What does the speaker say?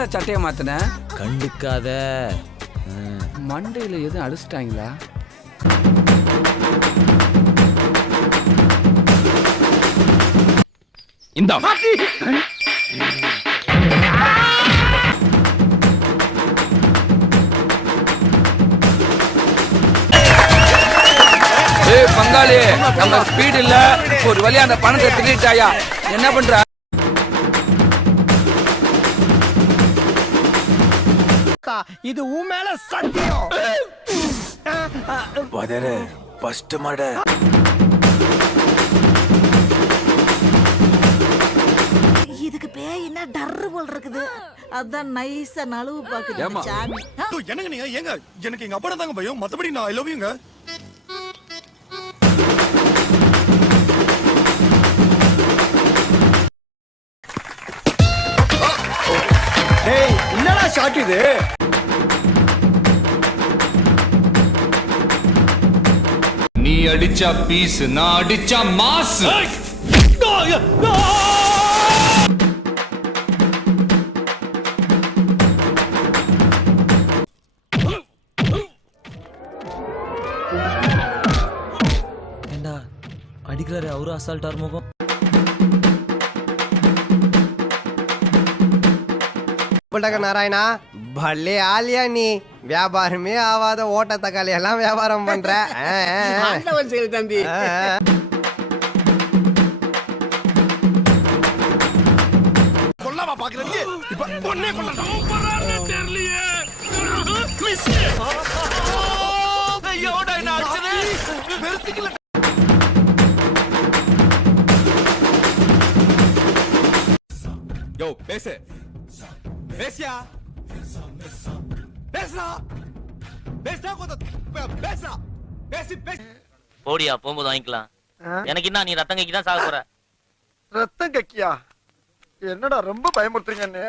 ஏன்டா சட்டையை மாத்தின? கண்டுக்காத. மண்டையில எதுவும் அடிச்சிட்டாங்களா? இந்த பங்காளி, நம்ம ஸ்பீட் இல்ல, ஒரு வழியா அந்த பணத்தை திருட்டாயா? என்ன பண்ற? இது உன் மேல சத்தியம். வதரு ஃபர்ஸ்ட் மட. இதுக்கு பேய் என்ன டர்ரு போல் இருக்குது. அதான் நைஸா நழுவு பாக்குது சாமி. என்னங்க நீங்க ஏங்க எனக்கு எங்க அப்பா தாங்க பயம், மத்தபடி நான் ஐ லவ் யூங்க. டேய் என்னடா ஷாட் இது? நீ அடிச்சா பீஸ், நான் அடிச்சா மாஸ். ஏண்டா அடிக்கிறாரு அவரு அசால்ட் ஆர்முகம். நாராயணா பல்லே ஆலியா நீ வியாபாரமே ஆவாத ஓட்ட தக்காளி எல்லாம் வியாபாரம் பண்ற. தம்பி கொல்லாமா பாக்குறீங்க? இப்ப பொண்ணே கொல்லலாம். ஐயோடா என்ன அடிச்சது? வெறுத்துக்கல. யோ பேசு. பேசியா? பேசுடா. பேசுடா கொஞ்சம். பேசுடா. பேசி. போடியா, போகும்போது வாங்கிக்கலாம். எனக்கு என்ன, நீ ரத்தம் கக்கி தான் சாக போற. ரத்தம் கக்கியா? என்னடா ரொம்ப பயமுறுத்துறீங்க.